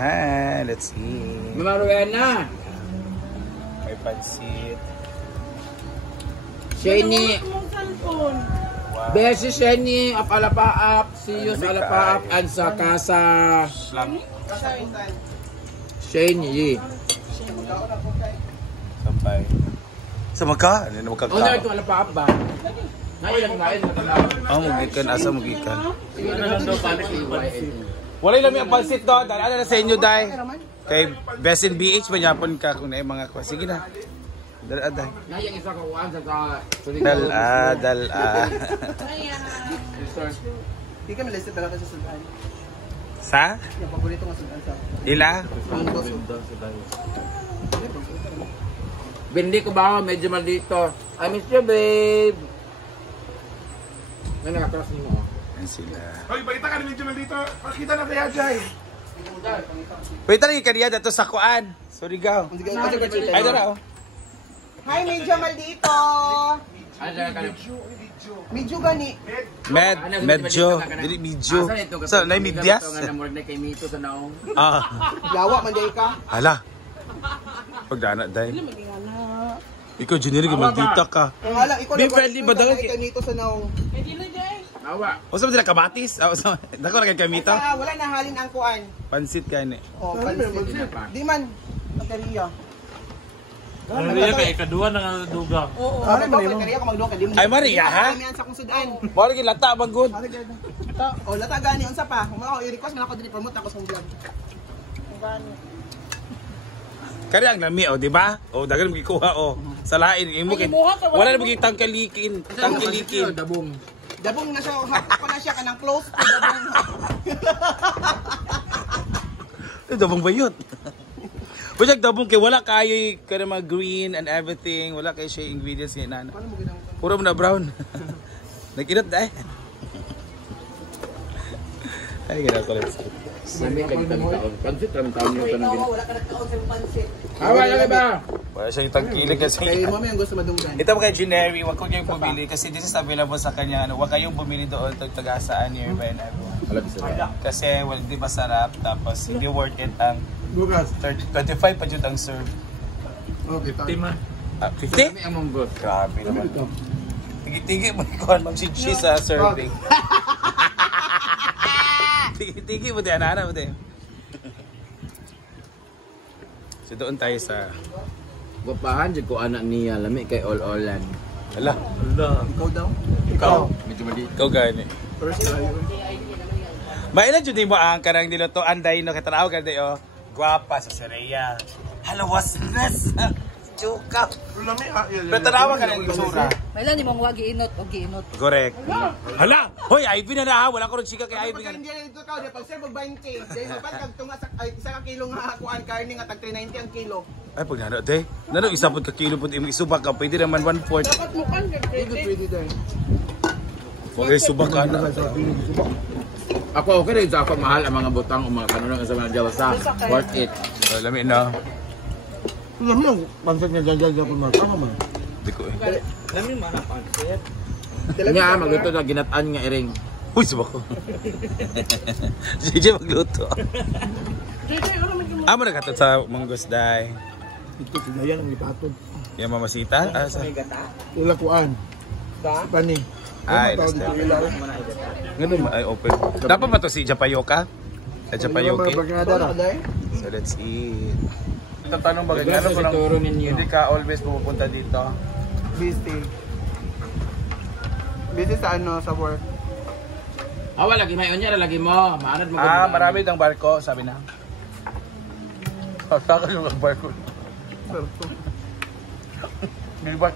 Ha, let's eat. Maruyan na. May pansit. Shani. Besi Shani of Alapaap. See you sa Alapaap and sa Casa. Shani. Sampay. Sa magka? Ano na magkakao? O na ito Alapaap ba? Nailang. Magikan. Asa magikan? Sige na lang daw palit. Wala lang yung pansit doon. Dala na sa inyo, Day. Kay Best in BH, manyapon ka kung na yung mga kwa. Sige na. Dala, Day. Nayang isa ka uwan sa Dala. Hindi kami listed talaga sa sudan. Sa? Yung paborito nga sudan sa... Ila? Bindi ko ba? Medyo maldito. I miss you, babe. Ano nakakross niyo mo? Yan sila. Hoy, balita ka medyo maldito. Pakita na kaya, Jai. Wait, talaga kaniya dato sa kuan. Sorry, gaw. Ay, dara, oh. Hi, medyo maldito. Medyo gani. Medyo. Dili, medyo. Sa, na medias? Yawa, manday ka. Hala. Pagdana, Day. Ikaw, generic, maldita ka. Hala, ikaw Be friendly ba daw? Ikaw nito sa naong. O sa mga kamatis? Dako na kayo kamito? Wala na halin ang kuan. Pansit ka ni. Oh, pansit. Di man. Baterya. Maria kay ikadua nang duga. Oo. Ano ba baterya kung magduha ka di mo. Ay, Maria, ha? Kami sa kung sudan. Bawal yung lata, bagod. Oh, lata gani unsa pa. Kung ako i-request man ako dili promote ako sa vlog. Gani. Kaya ang lami, o, di ba? O, dagan magkikuha, o. Sa lain, imo kay wala na maging tangkilikin. Tangkilikin. Dabong na siya, hapon na siya kanang close to dabong. Dabong ba yun? Pwede dabong kay wala kayo ka mga green and everything. Wala kayo siya ingredients ngayon na. Puro mo na brown. Nag-inot na eh. Ay, gano'n ko lang. Sami ka dito taon. Pansit ang taon mo tanong din. Wala ka nagtaon sa pansit. Hawa lang ba? Wala siya yung tangkilig kasi. Kay mami ang gusto madunggan. Ito mga generic, wag ko kayong bumili kasi this is available sa kanya. Wag kayong bumili doon tagasaan nearby na everyone. Kasi well, di masarap tapos hindi worth it ang 25 pa dyan ang serve. Okay, Tima. 50? Sami ang mong good. Grabe naman. Tigi-tigi mo ikuhan mag-cheese sa serving. Tigi-tigi mo din, ana mo din. So doon tayo sa... Gupahan dyan ko anak niya. Lami kay all-allan. Hala. Ikaw daw? Ikaw. Medyo maldito. Ikaw gani. First try. Mailan dyan mo ang karang niluto anday no kitanaw ka dayo. Guwapa sa Sereya. Hala, was this? Chuka. Pero tanawa ka ng isura. Mailan ni mong wagi inot o giinot. Correct. Hala! Hoy, Ivy na ha. Wala ko rin chika kay Ivy. Pagka hindi dito ka, pag sir mag 20. Dahil mapan kag tunga sa isa ka kilo nga kuan karne nga tag 390 ang kilo. Ay, pag nano, te. Nano, isa po ka kilo po imong isubak ka. Pwede naman 1/4. Dapat mo kan pwede dahil. Huwag kayo subak ka na. Ako okay rin sa ako mahal ang mga butang o mga kanunang sa mga Jawa sa worth it. Oh, lamin na. Alam mo, pansit niya dyan ko na tama man. Hindi ko eh. Lami mahapag. Nga magluto na ginataan nga iring. Uy, subak ko. JJ magluto. Amo na katot sa manggos day. Ito kinayan ang lipatod. Yung mamasita? Asa? Ula kuan. Sa pani. Ay, ganun ay open. Dapat ba to si Japayoka? Sa Japayoki? So let's eat. Ito tanong ba ganyan? Ano Siguro ninyo. Hindi ka always pupunta dito? Busy. Busy sa ano, sa work. Awa lagi may unya lagi mo. Maanad mo. Marami ng barko, sabi na. Saka yung barko. Sarto. May ba?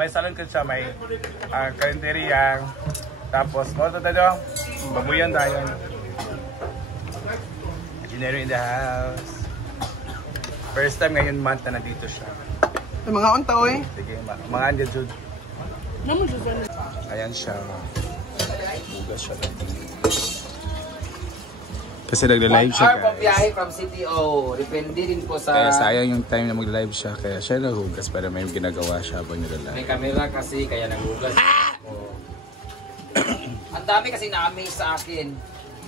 May salon ka siya, may karinderya. Tapos, ano tayo? Babuyan tayo. Engineering in the house. First time ngayon month na nandito siya. Ay, mga unta oy. Sige, mga andyan Jud. Ayan siya. Bugas siya. Kasi nagla-live siya guys. Pabiyahe from CTO. Depende din po sa... Kaya sayang yung time na mag-live siya. Kaya siya naghugas para may ginagawa siya habang nagla-live. May camera kasi kaya naghugas. Ang dami kasi na-amaze sa akin.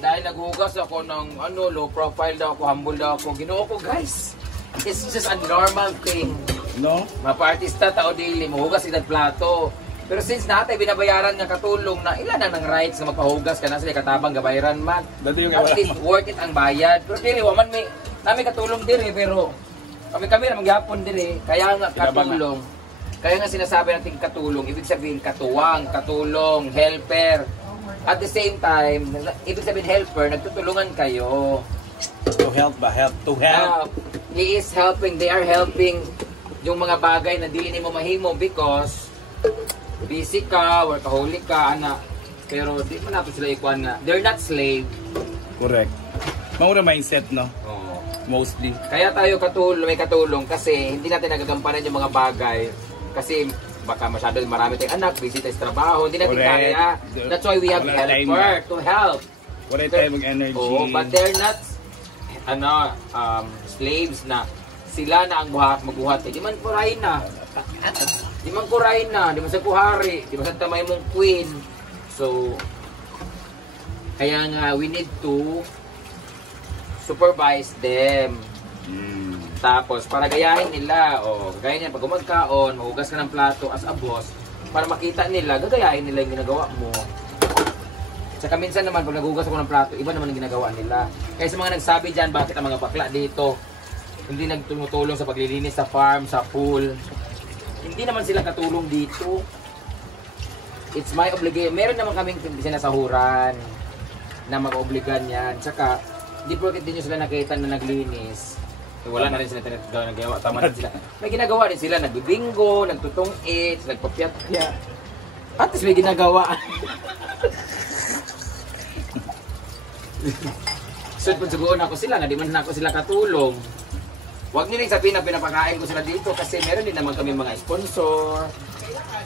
Dahil naghugas ako ng low profile daw ako, humble daw ako. Ginoo ko guys. It's just a normal thing. No? Mga pa-artista tao dili, mahugas sila plato. Pero since natay binabayaran nga katulong na ilan ang rights nga magpahugas ka na sila katabang gabayaran man. At least worth it ang bayad. Pero dili, waman may nami katulong diri pero kami na magyapon diri. Kaya nga katulong. Kaya nga sinasabi natin katulong, ibig sabihin katuwang, katulong, helper. At the same time, ibig sabihin helper, nagtutulungan kayo. To help ba? Help. To help. He is helping, they are helping yung mga bagay na dili nimo mahimo because busy ka, workaholic ka, anak. Pero di man nato sila ikuan na, they're not slave. Correct. Maura mindset, no? Oo. Mostly. Kaya tayo may katulong kasi hindi natin nagagampanan yung mga bagay. Kasi baka masyado marami tayong anak, busy tayo sa trabaho, hindi natin kaya. That's why we have helper to help. Wala tayo mag-energy. Oh, but they're not slaves na sila na ang magbuhat. Di man kuray na. Di man kuray na, di man sa kuhari, di man sa tamay mong queen. So, kaya nga we need to supervise them. Tapos, para gayahin nila, gaya niyan, pag umagkaon, mahugas ka ng plato as a boss, para makita nila, gagayahin nila yung ginagawa mo. Tsaka minsan naman, pag naghugas ako ng plato, iba naman ang ginagawa nila. Kaya sa mga nagsabi dyan, bakit ang mga bakla dito, hindi nagtumutulong sa paglilinis sa farm, sa pool, hindi naman sila katulong dito. It's my obligation. Meron naman kaming sinasahuran na mag-obligan yan. Tsaka, di porket din nyo sila nakita na naglinis. Wala na rin sila nagawa, tama rin sila. May ginagawa din sila, nagbibingo, nagtutong-it, nagpapyat-pyat. At least may ginagawa. So, pagsugoon ako sila, nga di man ako sila katulong. Huwag niyo rin sabihin na pinapakain ko sila dito kasi meron din naman kami mga sponsor.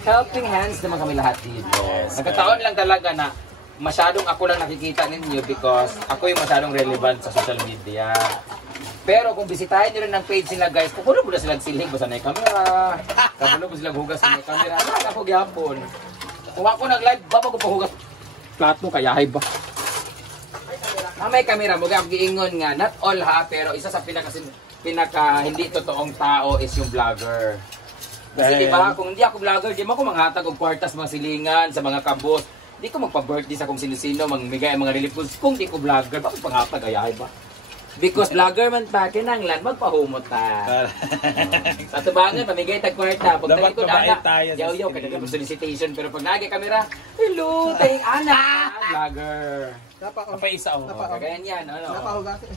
Helping hands naman kami lahat dito. Nagkataon lang talaga na masyadong ako lang nakikita ninyo because ako yung masyadong relevant sa social media. Pero kung bisitahin nyo rin ang page nila guys, pupuno mo na silang siling, basta na yung camera. Kapuno mo silang hugas na yung camera. Ano ako gyapon? Kung ako nag-live, baba ko pahugas plato, kayahay ba? May camera, mga ako giingon nga, not all ha, pero isa sa pinaka hindi totoong tao is yung vlogger. Kasi diba, kung hindi ako vlogger, di mo ako manghatag og kwartas mga silingan sa mga kabos. Di ko magpa-birthday sa kung sino-sino, mangmigay ang mga relief foods. Kung di ko vlogger, bakit panghatag, kayahay ba? Because vlogger man pa, kinanglan, magpahumot ta. Sa tubangan, pamigay tag-kwarta. Pag tayo ko na, yaw-yaw, kaya solicitation. Pero pag nagay kamera, hello, tayong anak, vlogger. Napaisa ako. Kaya yan, ano. Napahugasin.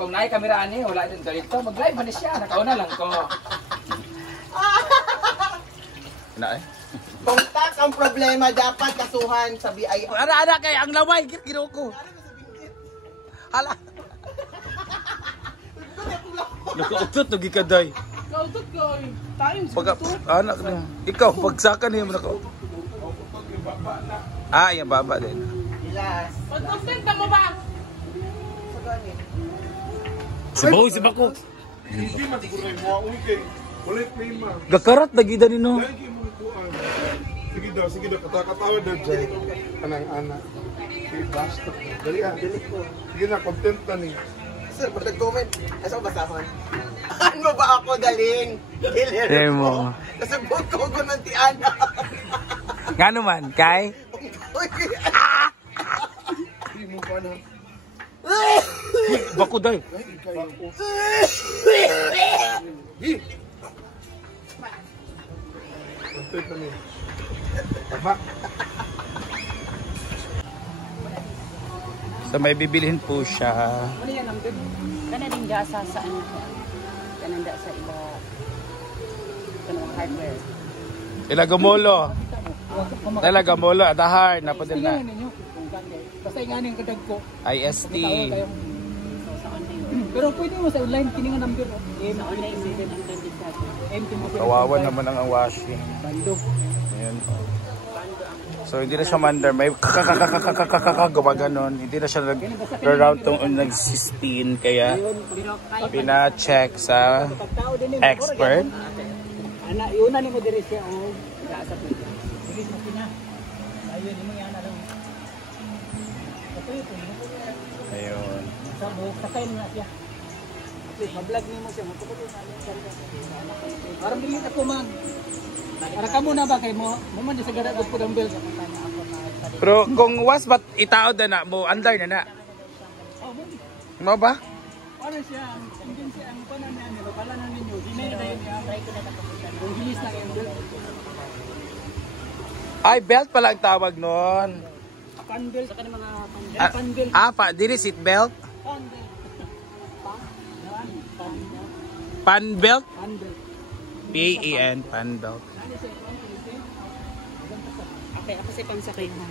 Kung nagay kamera ani, wala din dito, mag-live man siya, nakauna lang ko. Kung tax ang problema, dapat kasuhan sa BIR. Ana kay ang laway, giro ko. Hala. Nakautot lagi ka day. Kautot ko. Times. Pag anak na. Ikaw pagsakan niyo naka. Yung baba din. Ilas. Pag-content mo ba? Si Bako. Hindi man siguro mo okay. Ulit lima. Gakarat lagi dani no. Lagi mo kuan. Sige daw kata-katawa daw dyan. Anang anak. Sige basta. Dali ko. Sige na content na ni. Sir, pag nag-comment, asa ko basahon? Ano ba ako daling? Kilir mo. Kasi buot ko ng tiana. Nga naman, kay? Hindi mo pa na. Bako day. Content na ni. Tama. So may bibilhin po siya. Kana din gasa sa ano. Kananda sa ila. Kanang hardware. Ilagamolo. Ilagamolo, adahar, napadil na. Basta nganing kadag ko. IST. Pero pwede mo sa online kini nga number. Sa online season ang kandidato. Kawawa naman ang washing. Bando. Ayan. So hindi na siya mandar, may kakakakakakakakagawa ganon. Hindi na siya nag-round nag-16 kaya pina-check sa expert. Ana, iuna ni mo diri siya o gasa po. Sige mo pina. Ayun. Sakay na siya. Ma-vlog mo siya. Parang bilit ako man. Para ka muna ba kay mo? Mo sa gara ko dumbbell. Pero kung was ba't itaod na mo, andar na na? Mo ba? Ano siya? Hindi siya ang panan niya. Pala na ninyo. Hindi na yun niya. Kung bilis na yung belt. Ay, belt pala ang tawag nun. Pan belt. Sa kanila mga pan belt. Dili seat belt? Pan belt. Pan belt? Pan belt. P-E-N, pan belt. Okay, ako si pansakay mo.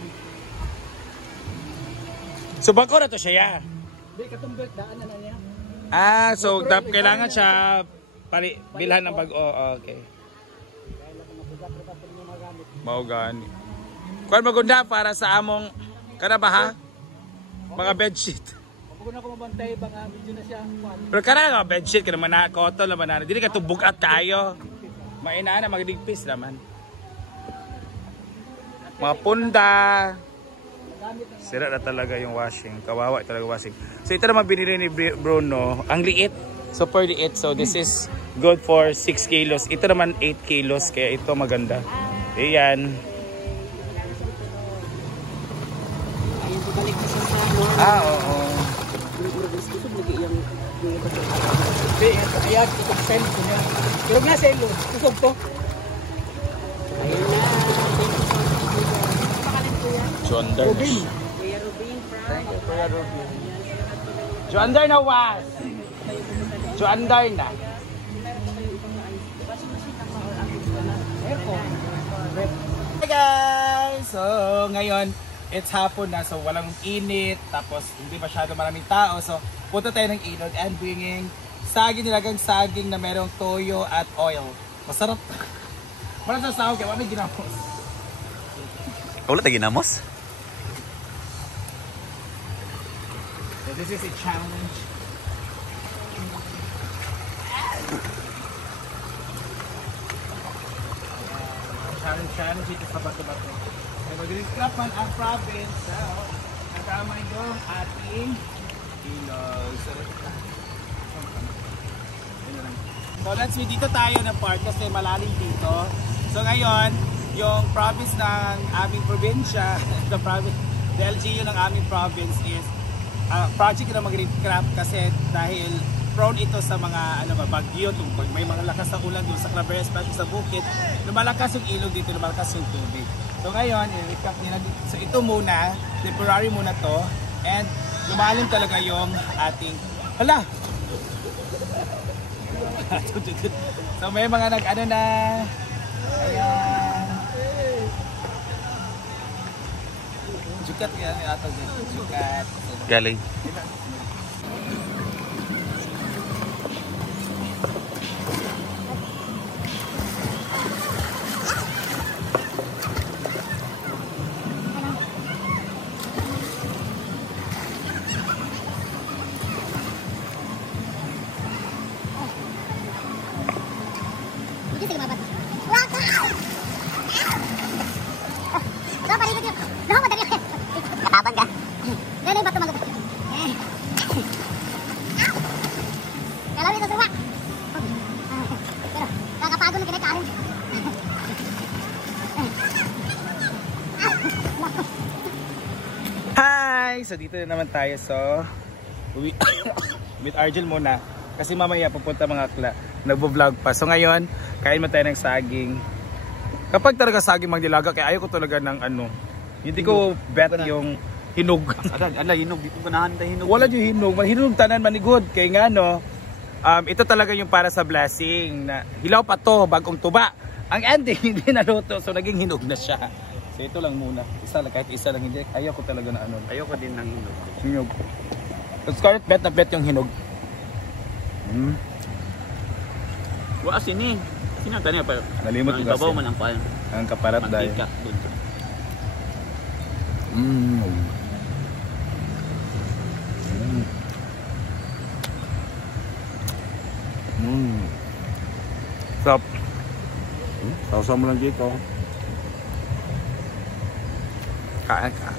So bako na to siya. Hindi, katong belt. Daan na niya. So kailangan siya bilhan ng bag. Oh, okay. Maugani. Kuan magunda para sa among kana ba ha? Mga bedsheet. Ako na ko mabantay bang medyo na siya. Pero kana nga bedsheet kana man cotton naman na. Dili ka tubugat kayo. Mainaan na magdigpis naman. Mga punda. Sira na talaga yung washing. Kawawa talaga washing. So ito naman binili ni Bruno. Ang liit. Super liit. So this is good for 6 kilos. Ito naman 8 kilos. Kaya ito maganda. Ayan. Oo. Ayan, ito send ko niya. Pero nga sa ilo, kusog to. Joandar na siya. Kuya Rubin, from Joandar na was. Joandar na. Hey guys! So ngayon, it's hapon na. So walang init. Tapos hindi masyado maraming tao. So punta tayo ng ilog and bringing saging, nilagang saging na merong toyo at oil. Masarap. Marang sa sahog kaya may ginamos. Wala tayo ginamos? So this is a challenge. Challenge ito sa bato-bato. So mag-describe man ang province. So nagkamay yung ating ilog. So let's see, dito tayo ng part kasi malalim dito. So ngayon, yung province ng aming probinsya, the LGU ng aming province is project na mag-reef craft kasi dahil prone ito sa mga bagyo, pag may mga lakas na ulan doon sa Claveria, especially sa bukid, lumalakas yung ilog dito, lumalakas yung tubig. So ngayon, i-recap nila dito. So ito muna, temporary muna to, and lumalim talaga yung ating, hala! So may mga nag-ano na, ayan. Jukat yan, ato jukat. Galing. Hi! So dito na naman tayo. So with Argel muna. Kasi mamaya pupunta mga nagbo-vlog pa. So ngayon, kain mo tayo ng saging. Kapag talaga saging magdilaga, kaya ayaw ko talaga ng hindi ko bet yung hinog. Ala, hinog. Dito ganahan tayo hinog. Wala yung hinog. Hinog tanan manigod. Kaya nga ito talaga yung para sa blessing. Na hilaw pa to, bagong tuba. Ang ending, hindi naluto. So naging hinog na siya. So ito lang muna. Kahit isa lang hindi. Ayaw ko talaga na Ayaw ko din ng hinog. Hinog. So Scarlett, bet na bet yung hinog. Wa sini. Sino tanya pa? Nalimot ko kasi. Babaw man ang pan. Ang kaparat dahil. Mantika doon. Sarap. Sausaw mo lang dito. Kain ka.